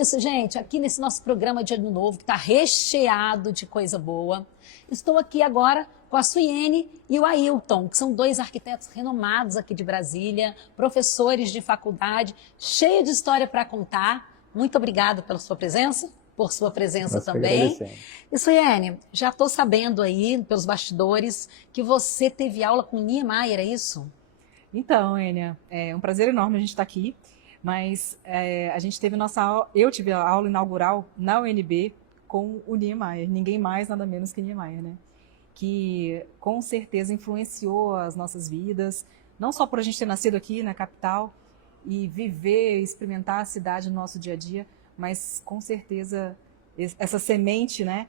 isso, gente. Aqui nesse nosso programa de Ano Novo, que está recheado de coisa boa, estou aqui agora com a Suiene e o Ailton, que são dois arquitetos renomados aqui de Brasília, professores de faculdade, cheio de história para contar. Muito obrigada pela sua presença, por sua presença também. E Suiene, já estou sabendo aí, pelos bastidores, que você teve aula com Niemeyer, é isso? Então, Enia, é um prazer enorme a gente estar aqui, mas a gente teve eu tive a aula inaugural na UNB com o Niemeyer, ninguém mais, nada menos que Niemeyer, né? Que com certeza influenciou as nossas vidas, não só por a gente ter nascido aqui na capital e viver, experimentar a cidade no nosso dia a dia, mas com certeza essa semente, né?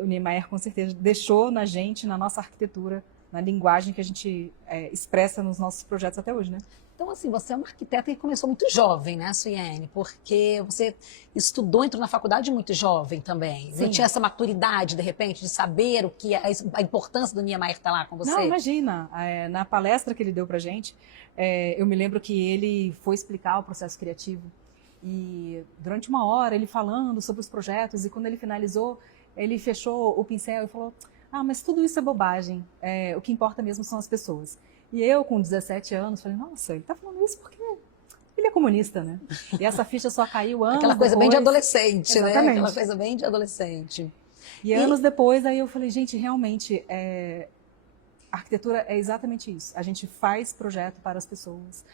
O Niemeyer com certeza deixou na gente, na nossa arquitetura, na linguagem que a gente expressa nos nossos projetos até hoje, né? Então, assim, você é uma arquiteta que começou muito jovem, né, Suiene? Porque você estudou, entrou na faculdade muito jovem também. Sim. Não tinha essa maturidade, de repente, de saber o que a importância do Niemeyer estar lá com você? Não, imagina. Na palestra que ele deu pra gente, eu me lembro que ele foi explicar o processo criativo. E durante uma hora, ele falando sobre os projetos, e quando ele finalizou, ele fechou o pincel e falou: ah, mas tudo isso é bobagem, o que importa mesmo são as pessoas. E eu, com 17 anos, falei: nossa, ele tá falando isso porque ele é comunista, né? E essa ficha só caiu anos Aquela coisa depois. Bem de adolescente, exatamente, né? Aquela coisa bem de adolescente. E anos depois, aí eu falei: gente, realmente, a arquitetura é exatamente isso. A gente faz projeto para as pessoas.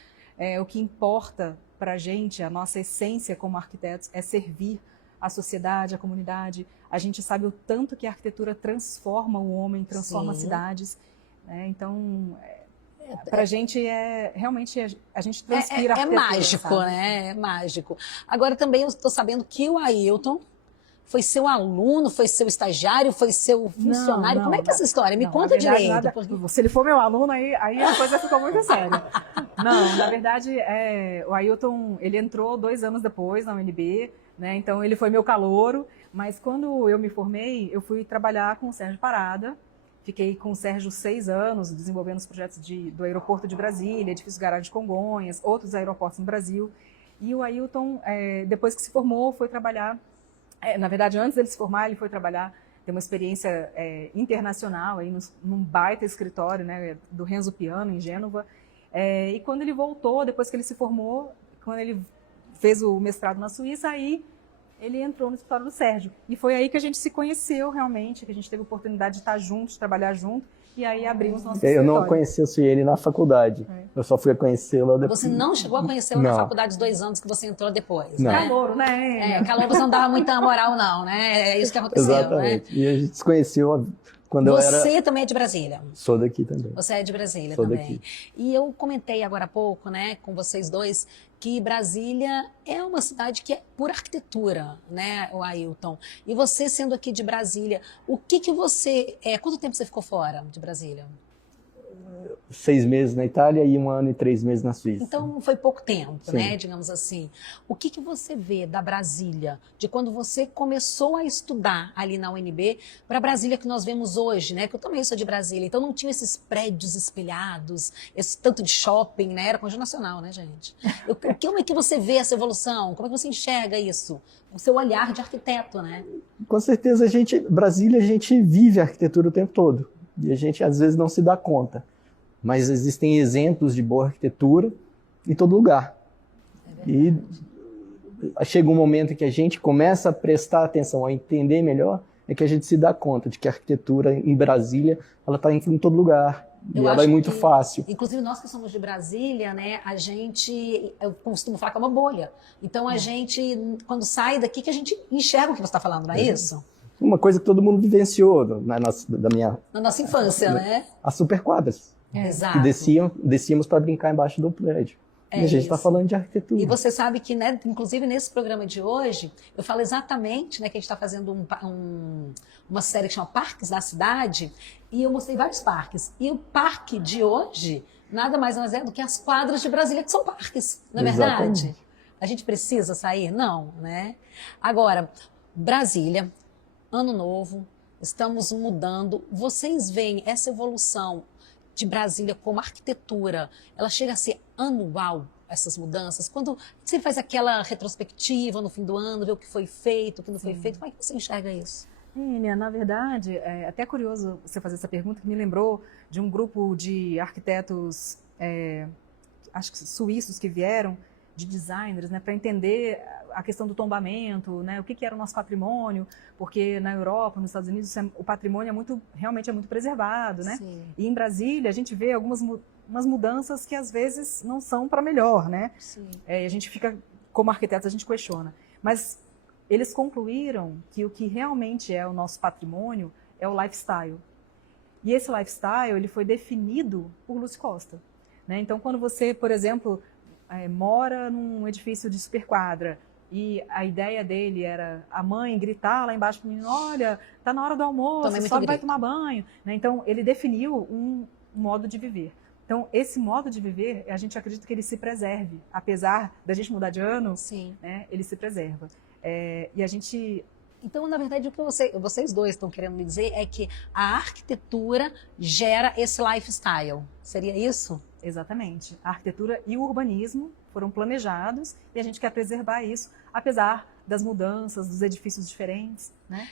O que importa pra gente, a nossa essência como arquitetos, é servir a sociedade, a comunidade. A gente sabe o tanto que a arquitetura transforma o homem, transforma Sim. cidades. Então, para a gente realmente a gente transpira a arquitetura. É mágico, sabe? né? É mágico. Agora também eu estou sabendo que o Ailton foi seu aluno, foi seu estagiário, foi seu funcionário. Não, Como é que é essa história? Me conta direito. Porque... Se ele for meu aluno, aí a coisa ficou muito séria. Não, na verdade, o Ailton, ele entrou 2 anos depois na UNB, né? Então ele foi meu calouro, mas quando eu me formei, eu fui trabalhar com o Sérgio Parada. Fiquei com o Sérgio 6 anos, desenvolvendo os projetos do aeroporto de Brasília, edifício Garagem de Congonhas, outros aeroportos no Brasil. E o Ailton, depois que se formou, foi trabalhar... na verdade, antes dele se formar, ele foi trabalhar, ter uma experiência internacional, aí num baita escritório, né, do Renzo Piano, em Gênova. E quando ele voltou, depois que ele se formou, quando ele fez o mestrado na Suíça, aí ele entrou no escritório do Sérgio. E foi aí que a gente se conheceu realmente, que a gente teve a oportunidade de estar juntos, de trabalhar junto, e aí abrimos nosso escritório. Eu não conheci a Suiene na faculdade, eu só fui a conhecê-la depois. Você não chegou a conhecê-la na faculdade, 2 anos que você entrou depois, não. né? Calouro, né? Calouro você não dava muita moral não, né? É isso que aconteceu, Exatamente. Né? E a gente se conheceu quando eu era... Você também é de Brasília? Sou daqui também. Você é de Brasília Sou também. Daqui. E eu comentei agora há pouco, né, com vocês dois, que Brasília é uma cidade que é por arquitetura, né, o Ailton. E você sendo aqui de Brasília, o que você... quanto tempo você ficou fora de Brasília? 6 meses na Itália e 1 ano e 3 meses na Suíça. Então foi pouco tempo, Sim. né, digamos assim. O que você vê da Brasília, de quando você começou a estudar ali na UNB, para a Brasília que nós vemos hoje, né, que eu também sou de Brasília, então não tinha esses prédios espelhados, esse tanto de shopping, né, era Conjunto Nacional, né, gente? Como é que você vê essa evolução? Como é que você enxerga isso? O seu olhar de arquiteto, né? Com certeza, Brasília, a gente vive a arquitetura o tempo todo. E a gente, às vezes, não se dá conta. Mas existem exemplos de boa arquitetura em todo lugar. E chega um momento em que a gente começa a prestar atenção, a entender melhor, é que a gente se dá conta de que a arquitetura em Brasília, ela está em todo lugar. E ela é muito fácil. Inclusive, nós que somos de Brasília, né, eu costumo falar que é uma bolha. Então, a gente, quando sai daqui, que a gente enxerga o que você está falando, não é isso? Uma coisa que todo mundo vivenciou na nossa infância, né? As superquadras. Exato. Que descíamos para brincar embaixo do prédio. E a gente está falando de arquitetura. E você sabe que, né, inclusive nesse programa de hoje, eu falo exatamente, né, que a gente está fazendo uma série que chama Parques da Cidade, e eu mostrei vários parques. E o parque de hoje, nada mais é do que as quadras de Brasília, que são parques, não é Exatamente. verdade? A gente precisa sair? Não, né? Agora, Brasília, Ano Novo, estamos mudando. Vocês veem essa evolução de Brasília como arquitetura, ela chega a ser anual? essas mudanças? Quando você faz aquela retrospectiva no fim do ano, vê o que foi feito, o que não foi feito, como é que você enxerga isso? Nínia, na verdade, é até curioso você fazer essa pergunta, que me lembrou de um grupo de arquitetos, acho que suíços, que vieram, de designers, né, para entender a questão do tombamento, né, o que era o nosso patrimônio, porque na Europa, nos Estados Unidos, o patrimônio realmente é muito preservado, né? Sim. E em Brasília a gente vê umas mudanças que às vezes não são para melhor, né? Sim. A gente fica, como arquitetos, a gente questiona. Mas eles concluíram que o que realmente é o nosso patrimônio é o lifestyle. E esse lifestyle, ele foi definido por Lúcio Costa, né? Então, quando você, por exemplo, mora num edifício de superquadra e a ideia dele era a mãe gritar lá embaixo para o menino, olha, tá na hora do almoço, sobe, vai tomar banho, né? Então, ele definiu um modo de viver. Então, esse modo de viver, a gente acredita que ele se preserve. Apesar da gente mudar de ano, né, ele se preserva. E a gente... Então, na verdade, o que vocês dois estão querendo me dizer é que a arquitetura gera esse lifestyle. Seria isso? Exatamente. A arquitetura e o urbanismo foram planejados e a gente quer preservar isso, apesar das mudanças, dos edifícios diferentes, né?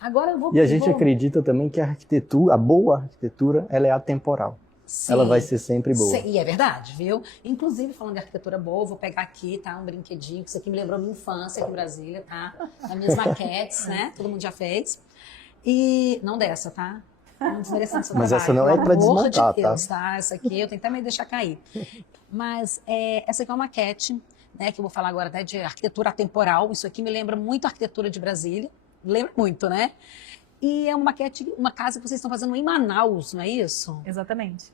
Agora eu vou... E a gente acredita também que a arquitetura, a boa arquitetura, ela é atemporal. Sim. Ela vai ser sempre boa. E é verdade, viu? Inclusive, falando de arquitetura boa, vou pegar aqui, tá? Um brinquedinho, que isso aqui me lembrou minha infância aqui em Brasília, tá? As minhas maquetes, né? Todo mundo já fez. E não dessa, tá? Não desmerecendo seu Mas trabalho. essa não é para desmontar, de Deus, tá? Essa aqui eu tenho que também deixar cair. Mas essa aqui é uma maquete, né? Que eu vou falar agora até de arquitetura atemporal. Isso aqui me lembra muito a arquitetura de Brasília. Lembra muito, né? E é uma maquete, uma casa que vocês estão fazendo em Manaus, não é isso? Exatamente.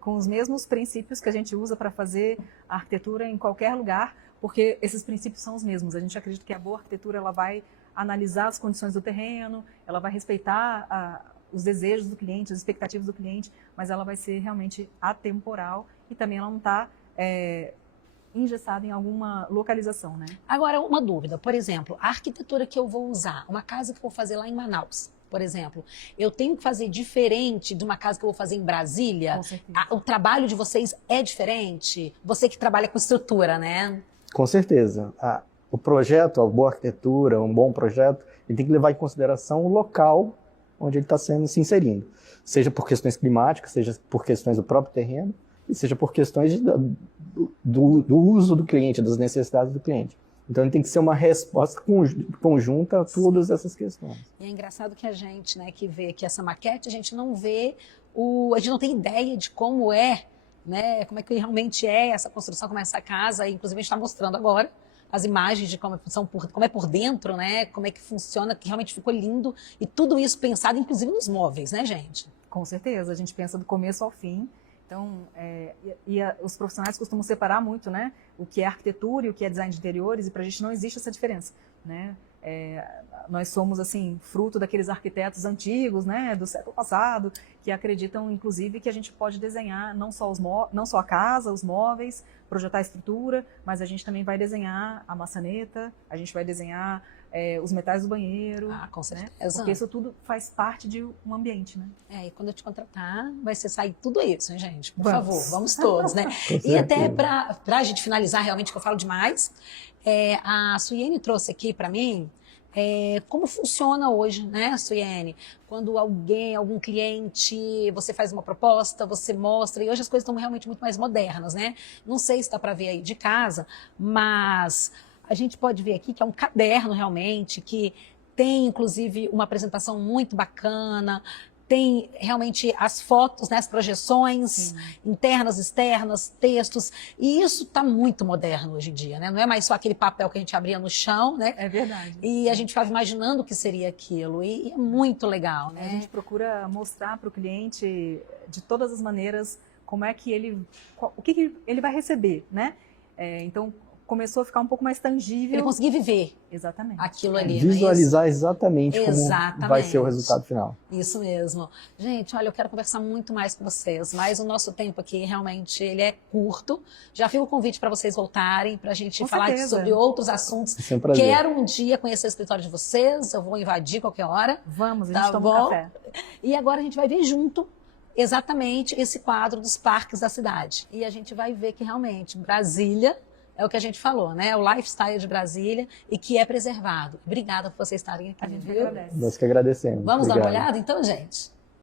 Com os mesmos princípios que a gente usa para fazer a arquitetura em qualquer lugar, porque esses princípios são os mesmos. A gente acredita que a boa arquitetura, ela vai analisar as condições do terreno, ela vai respeitar os desejos do cliente, as expectativas do cliente, mas ela vai ser realmente atemporal e também ela não está engessada em alguma localização, né? Agora, uma dúvida. Por exemplo, a arquitetura que eu vou usar, uma casa que eu vou fazer lá em Manaus, por exemplo, eu tenho que fazer diferente de uma casa que eu vou fazer em Brasília? Com certeza. O trabalho de vocês é diferente? Você que trabalha com estrutura, né? Com certeza. O projeto, a boa arquitetura, um bom projeto, ele tem que levar em consideração o local onde ele está se inserindo. Seja por questões climáticas, seja por questões do próprio terreno, e seja por questões do uso do cliente, das necessidades do cliente. Então, ele tem que ser uma resposta conjunta a todas essas questões. E é engraçado que a gente, né, que vê aqui essa maquete, a gente não vê, a gente não tem ideia de como né, como é que realmente é essa construção, como é essa casa. Inclusive, a gente está mostrando agora as imagens de como é por dentro, né, como é que funciona, que realmente ficou lindo. E tudo isso pensado, inclusive, nos móveis, né, gente? Com certeza, a gente pensa do começo ao fim. Então, os profissionais costumam separar muito, né, o que é arquitetura e o que é design de interiores, e para a gente não existe essa diferença, né? Nós somos, assim, fruto daqueles arquitetos antigos, né, do século passado, que acreditam, inclusive, que a gente pode desenhar não só a casa, os móveis, projetar a estrutura, mas a gente também vai desenhar a maçaneta, a gente vai desenhar os metais do banheiro. Com certeza. Né? Porque isso tudo faz parte de um ambiente, né? E quando eu te contratar, vai ser sair tudo isso, hein, gente? Por favor, vamos todos, né? E até para a gente finalizar, realmente, que eu falo demais, a Suiene trouxe aqui para mim como funciona hoje, né, Suiene? Quando algum cliente, você faz uma proposta, você mostra, e hoje as coisas estão realmente muito mais modernas, né? Não sei se dá para ver aí de casa, mas a gente pode ver aqui que é um caderno realmente, que tem inclusive uma apresentação muito bacana, tem realmente as fotos, né, as projeções internas, externas, textos, e isso está muito moderno hoje em dia, né? Não é mais só aquele papel que a gente abria no chão, né? É verdade. E a gente ficava imaginando o que seria aquilo, e é muito legal, né? A gente procura mostrar para o cliente, de todas as maneiras, como é que o que ele vai receber, né? Então, começou a ficar um pouco mais tangível. Ele conseguir viver. Exatamente. Aquilo ali. Visualizar exatamente como vai ser o resultado final. Isso mesmo. Gente, olha, eu quero conversar muito mais com vocês, mas o nosso tempo aqui realmente ele é curto. Já fica o convite para vocês voltarem, para a gente falar sobre outros assuntos. É um prazer. Quero um dia conhecer o escritório de vocês, eu vou invadir qualquer hora. Vamos, a gente toma um café. E agora a gente vai ver junto exatamente esse quadro dos parques da cidade. E a gente vai ver que realmente Brasília é o que a gente falou, né? É o lifestyle de Brasília e que é preservado. Obrigada por vocês estarem aqui, A gente viu? agradece. Nós que agradecemos. Vamos dar uma Obrigado. olhada então, gente?